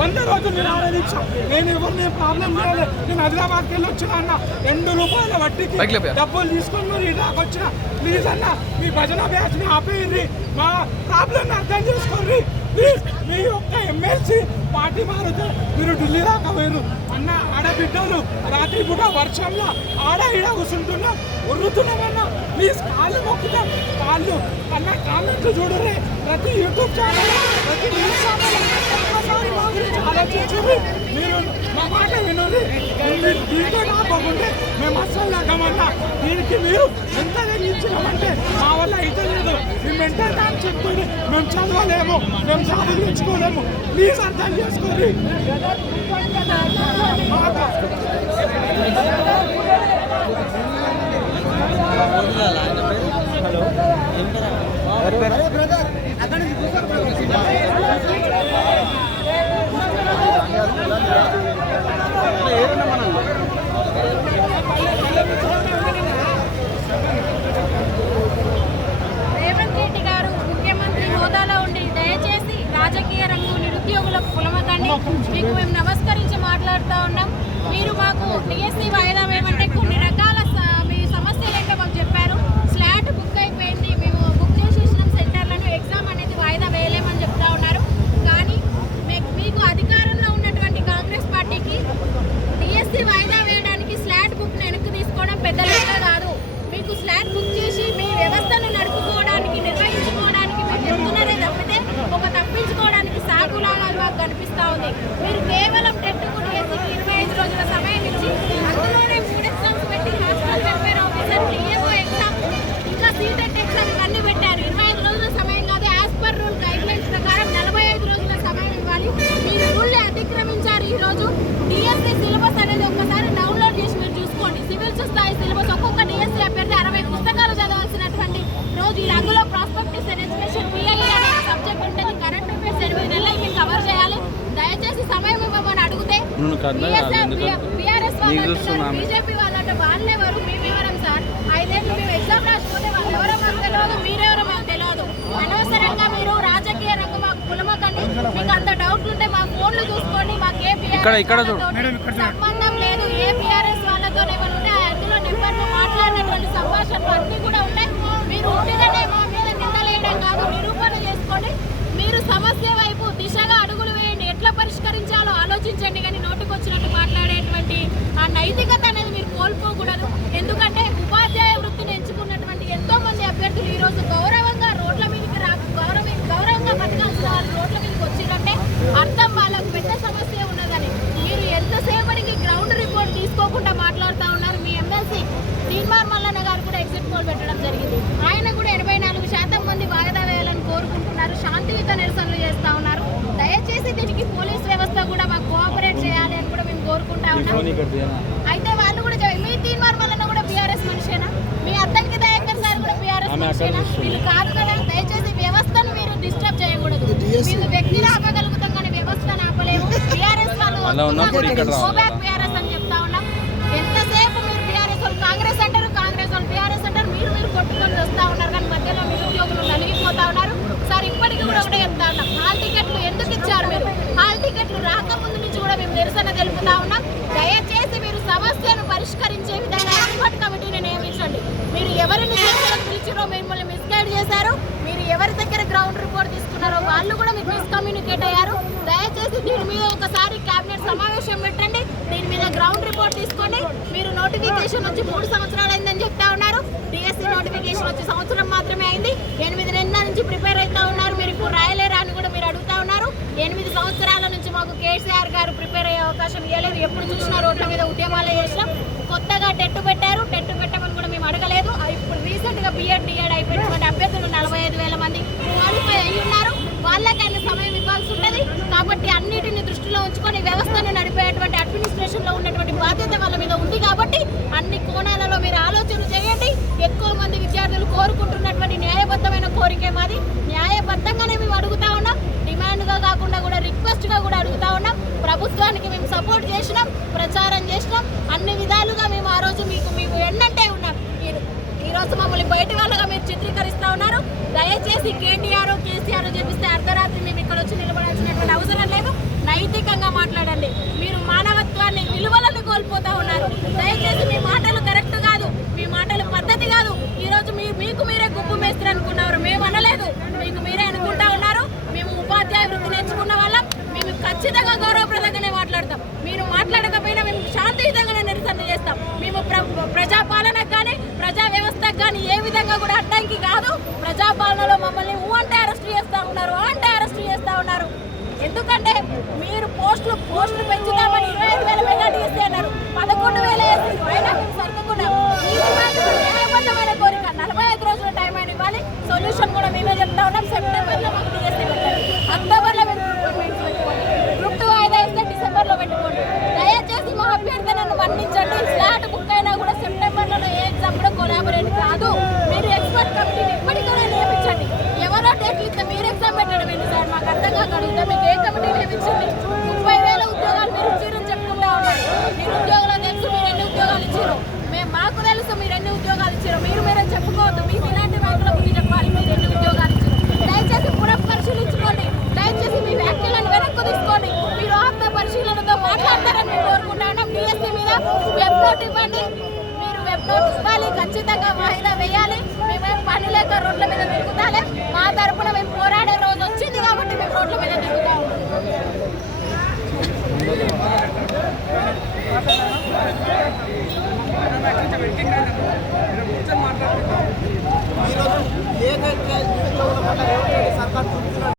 వంద రోజులు నిరాహార దీక్ష నేను ఎవరిని ప్రాబ్లం చేయలేదు నేను హైదరాబాద్కి వెళ్ళి వచ్చిన అన్న రెండు రూపాయల వడ్డీకి. డబ్బులు తీసుకొని మీరు ఇలాగ వచ్చిన. ప్లీజ్ అన్న మీ భజన బ్యాచ్ని ఆపేయండి. మా ప్రాబ్లం అర్థం చేసుకోండి. ప్లీజ్ మీ యొక్క ఎమ్మెల్సీ పార్టీ మారితే మీరు ఢిల్లీ దాకా పోయారు అన్న ఆడబిడ్డలు రాత్రి పూట వర్షంలో ఆడ ఈడ కూర్చుంటున్నా ఉరుతున్నామన్న ప్లీజ్ కాళ్ళు మొక్కుతాం. కాళ్ళు. అన్న కామెంట్లు చూడరే ప్రతి యూట్యూబ్ ఛానల్ ప్రతి న్యూస్ ఛానల్ ఒక్కసారి మా గురించి ఆలోచించుర్రి మీరు మా మాట వినుర్రి మీరు దీంతో కాకుండా మేము అస్సలు తగ్గమన్నా దీనికి మీరు ఎంత తగ్గించినామంటే మా వల్ల అయితే లేదు. మేము మెంటల్ డాన్స్ చెప్తుంది మేము చదవలేము మేము సాధించుకోలేము. ప్లీజ్ అర్థం చేసుకోండి. రేవంత్ రెడ్డి గారు ముఖ్యమంత్రి హోదాలో ఉండి దయచేసి రాజకీయ రంగు నిరుద్యోగులకు కులమకండి మీకు మేము నమస్కరించి మాట్లాడుతూ ఉన్నాం. మీరు మాకు డిఎస్సి వాయిదా వేయమంటే కొన్ని రకాల స- మీ సమస్యలు ఏంటో మాకు చెప్పారు స్లాట్ బుక్ అయిపోయింది మేము బుక్ చేసేసిన సెంటర్లను ఎగ్జామ్ అనేది వాయిదా వేయలేమని చెప్తా ఉన్నారు కానీ మీ- మీకు అధికారంలో ఉన్నటువంటి కాంగ్రెస్ పార్టీకి డిఎస్సి వాయిదా వేయడానికి స్లాట్ బుక్ వెనక్కి తీసుకోవడం పెద్ద లెక్క కాదు మీకు స్లాట్ బుక్ చేసి మీ వ్యవస్థను నడుపుకోవడానికి నిర్వహించుకోవడానికి మీరు చెప్తున్నారే తప్పితే ఒక తప్పించుకోవడానికి సాకులాగా మాకు కనిపిస్తా ఉంది మీరు కేవలం టెట్ డిఎస్సికి ఇరవై ఐదు రోజుల సమయం ఇచ్చి అందులోనే మూడు ఎగ్జామ్స్ పెట్టి hostel welfare officer DMO exam ఇంకా సీటెట్ ఎగ్జామ్ ఇవన్నీ పెట్టారు ఇరవై ఐదు రోజుల సమయం కాదు as per rule guidelines ప్రకారం నలభై ఐదు రోజుల సమయం ఇవ్వాలి మీరు రూల్ని అతిక్రమించారు ఈ రోజు డిఎస్సి సిలబస్ అనేది ఒక్కసారి డౌన్లోడ్ చేసి మీరు చూసుకోండి సివిల్స్ స్థాయి సిలబస్ ఒక్కొక్క డిఎస్సి అభ్యర్థి అరవై పుస్తకాలు చదవాల్సినటువంటి రోజు ఈ రంగులో ప్రాస్పెక్టివ్స్ అండ్ ఎడ్యుకేషన్ అనే సబ్జెక్ట్ ఉంటుంది. కరెంట్ అఫైర్స్ ఎనిమిది నెలలు మీరు కవర్ చేయాలి. దయచేసి సమయం ఇవ్వమని అడిగితే బీఆర్ఎస్ చూస్తున్నాను. బీజేపీ వాళ్ళంటే వాళ్ళెవరు మేమెవరం సార్? ఐదేళ్ళు మేము ఎగ్జామ్ రాసిపోతే వాళ్ళు ఎవరో మాకు తెలియదు మీరెవరో మాకు తెలియదు అనవసరంగా మీరు రాజకీయ రంగం మాకు కులమకండి. మీకు అంత డౌట్ ఉంటే మా ఫోన్లు చూసుకోండి మాకు ఏ ఇక్కడ- ఇక్కడ చూడు. PRS సంబంధం లేదు. ఏ పిఆర్ఎస్ వాళ్ళతో ఏమైనా మాట్లాడినటువంటి సంభాషణలు అన్నీ కూడా ఉన్నాయి మీరు ఉంటేనే మా మీద నిందలేయడం కాదు నిరూపణ చేసుకోండి. మీరు సమస్య వైపు దిశగా అడుగులు వేయండి. ఎట్లా పరిష్కరించాలో ఆలోచించండి. కానీ నోటుకొచ్చినట్టు మాట్లాడేటువంటి ఆ నైతికత అనేది మీరు కోల్పోకూడదు ఎందుకంటే ఉపాధ్యాయ వృత్తిని ఎంచుకున్నటువంటి ఎంతో మంది అభ్యర్థులు ఈ రోజు గౌరవంగా రోడ్ల మీదకి రా గౌరవ గౌరవంగా బతకాల్సిన వాళ్ళు రోడ్ల మీదకి వచ్చిందంటే అర్థం వాళ్ళకు పెద్ద సమస్య ఉన్నదని మీరు ఎంతసేపటికి గ్రౌండ్ రిపోర్ట్ తీసుకోకుండా మాట్లాడుతూ ఉన్నారు మీ ఎమ్మెల్సీ తీన్మార్ మల్లన్న గారు కూడా ఎగ్జిట్ పోల్ పెట్టడం జరిగింది ఆయన కూడా ఎనభై నాలుగు శాతం మంది వాయిదా వేయాలని కోరుకుంటున్నారు శాంతియుత నిరసనలు చేస్తా ఉన్నారు. దయచేసి దీనికి పోలీస్ వ్యవస్థ కూడా మాకు కోఆపరేట్ చేయాలి అని కూడా మేము కోరుకుంటా ఉన్నాం. అయితే వాళ్ళు కూడా మీ తీన్మార్ మల్లన్న కూడా బీఆర్ఎస్ మనిషేనా? మీ అద్దంకి దయాకర్ సార్ కూడా బీఆర్ఎస్ మనిషేనా? వీళ్ళు కాదు కదా దయచేసి వ్యవస్థను మీరు డిస్టర్బ్ చేయకూడదు. మీరు వ్యక్తిని ఆపగలుగుతాం కానీ వ్యవస్థను ఆపలేము. బీఆర్ఎస్ వాళ్ళు అలా ఉన్నప్పుడు ఇక్కడ గో రావాలి. బ్యాక్ బీఆర్ఎస్ అని చెప్తా ఉన్నాం ఎంతసేపు మీరు బీఆర్ఎస్ వాళ్ళు కాంగ్రెస్ అంటారు కాంగ్రెస్ వాళ్ళు బీఆర్ఎస్ అంటారు మీరు మీరు కొట్టుకొని వస్తా ఉన్నారు కానీ మధ్యలో నిరుద్యోగులు నలిగిపోతా ఉన్నారు సార్ ఇప్పటికీ కూడా ఒకటే చెప్తా ఉన్నాం హాల్ టికెట్లు ఎందుకు ఇచ్చారు మీరు హాల్ టికెట్లు రాకముందు నుంచి కూడా మేము నిరసన తెలుపుతా ఉన్నాం. దయచేసి మీరు సమస్యను పరిష్కరించే విధంగా ఎక్స్పర్ట్ కమిటీని నియమించండి. మీరు ఎవరిని చర్చలకు పిలిచారో మిమ్మల్ని మిస్గైడ్ చేశారు. మీరు ఎవరి దగ్గర గ్రౌండ్ రిపోర్ట్ తీసుకున్నారో వాళ్ళు కూడా మీకు మిస్కమ్యూనికేట్ అయ్యారు. దయచేసి దీని మీద ఒకసారి కేబినెట్ సమావేశం పెట్టండి. దీని మీద గ్రౌండ్ రిపోర్ట్ తీసుకోండి. మీరు నోటిఫికేషన్ వచ్చి మూడు సంవత్సరాలు అయిందని చెప్తా ఉన్నారు. డిఎస్సి నోటిఫికేషన్ వచ్చి సంవత్సరం మాత్రమే అయింది. ఎనిమిది నెలల నుంచి ప్రిపేర్ అవుతా ఉన్నారు మీరు ఇప్పుడు రాయలేరా అని కూడా మీరు అడుగుతా ఉన్నారు ఎనిమిది సంవత్సరాల నుంచి మాకు కేసీఆర్ గారు ప్రిపేర్ అయ్యే అవకాశం ఇవ్వలేదు. ఎప్పుడు చూసినా రోడ్ల మీద ఉద్యమాలు చేసినాం. కొత్తగా టెట్టు పెట్టారు. టెట్టు పెట్టమని కూడా మేము అడగలేదు. ఇప్పుడు రీసెంట్గా బిఎడ్ డిఎడ్ అయిపోయినటువంటి అభ్యర్థులు నలభై ఐదు వేల మంది క్వాలిఫై అయ్యి ఉన్నారు. వాళ్ళకైనా సమయం ఇవ్వాల్సి ఉన్నది కాబట్టి అన్నిటిని దృష్టిలో ఉంచుకొని వ్యవస్థను నడిపేటువంటి అడ్మినిస్ట్రేషన్లో ఉన్నటువంటి బాధ్యత వాళ్ళ మీద ఉంది కాబట్టి అన్ని కోణాలలో మీరు ఆలోచన చేయండి. ఎక్కువ మంది విద్యార్థులు కోరుకుంటున్నటువంటి న్యాయబద్ధమైన కోరికే మాది. న్యాయబద్ధంగానే మేము అడుగుతా ఉన్నాం. డిమాండ్గా కాకుండా కూడా రిక్వెస్ట్ కూడా అడుగుతా ఉన్నాం. ప్రభుత్వానికి మేము సపోర్ట్ చేసినాం ప్రచారం చేసినాం. అన్ని విధాలుగా మేము ఆ రోజు మీకు మీకు ఎన్నంటే ఉన్నాం. మీరు ఈ రోజు మమ్మల్ని బయట వాళ్ళగా మీరు చిత్రీకరిస్తూ ఉన్నారు. దయచేసి కేటీఆర్ కేసీఆర్ చెప్పిస్తే అర్ధరాత్రి మేము ఇక్కడ వచ్చి నిలబడాల్సినటువంటి అవసరం లేదు. నైతికంగా మాట్లాడండి. మీరు ఉన్నారు దయచేసి మీ మాటలు కరెక్ట్ కాదు మీ మాటలు పద్ధతి కాదు ఈ రోజు మీ మీకు మీరే గుప్పు మేస్త్రి అనుకున్నారు మేము అనలేదు మీకు మీరే అనుకుంటా ఉన్నారు మేము ఉపాధ్యాయ వృత్తి నేర్చుకున్న వాళ్ళం మేము ఖచ్చితంగా గౌరవప్రదంగానే మాట్లాడతాం. మీరు మాట్లాడకపోయినా మేము శాంతియుతంగానే నిరసన చేస్తాం. మేము ప్ర- ప్రజాపాలనకు కానీ ప్రజా వ్యవస్థకు కానీ ఏ విధంగా కూడా అడ్డంకి కాదు. ప్రజాపాలనలో మమ్మల్ని ఊ అంటే అరెస్ట్ చేస్తూ ఉన్నారు అంటే అరెస్ట్ చేస్తూ ఉన్నారు. ఎందుకంటే మీరు పోస్టులు పోస్టులు పెంచుతామని ఇరవై ఐదు వేల మెగాటి ఇస్తే అన్నారు. పదకొండు వేల అయినా మేము సర్దుకున్నాం. న్యాయబద్ధమైన కోరిక నలభై ఐదు రోజుల టైం అయినా ఇవ్వాలి. సొల్యూషన్ కూడా మేమే చెప్తా ఉన్నాం. సెప్టెంబర్ మాకు డిఎస్సీ పెట్టారు అక్టోబర్లో మేము రిక్రూట్మెంట్స్ పెట్టుకోండి గ్రూప్ టూ వాయిదా ఇస్తే డిసెంబర్లో పెట్టుకోండి దయచేసి మా అభ్యర్థనను మన్నించండి స్లాట్ బుక్ అయినా కూడా సెప్టెంబర్లో ఏ ఎగ్జామ్ కూడా కొలాబరేట్ కాదు మీరు ఎక్స్పర్ట్ కమిటీని ఇప్పటికైనా నియమించండి ఎవరో డేట్లు ఇస్తే మీరు ఎగ్జామ్ పెట్టడం ఏంటి సార్ మాకు అర్థం కాక అడుగుతా మీకు ఏ కమిటీ నియమించండి ముప్పై వేల ఉద్యోగాలు మీరు ఇచ్చారని చెప్పుకుంటా ఉన్నారు మీరు ఉద్యోగాలు తెలుసు మీరు ఎన్ని ఉద్యోగాలు ఇచ్చారు మేము మాకు తెలుసు మీరు ఎన్ని ఉద్యోగాలు ఇచ్చారు మీరు మీరే చెప్పుకోవద్దు. మీకు ఇలాంటి నాయకుల గురించి చెప్పాలి మీరు ఎన్ని ఉద్యోగాలు ఇచ్చారు దయచేసి పునః పరిశీలించుకోండి దయచేసి మీ వ్యాఖ్యలను వెనక్కు తీసుకోండి. మీరు ఆత్మ పరిశీలనతో మాట్లాడతారని మేము కోరుకుంటున్నాం డిఎస్సీ మీద వెబ్ ఇవ్వండి. ఇవ్వాలి. ఖచ్చితంగా వాయిదా వేయాలి. మేమేం పని లేక రోడ్ల మీద తిరుగుతాలే. మా తరపున మేము పోరాడే రోజు వచ్చింది కాబట్టి మేము రోడ్ల మీద తిరుగుతాము ఈరోజు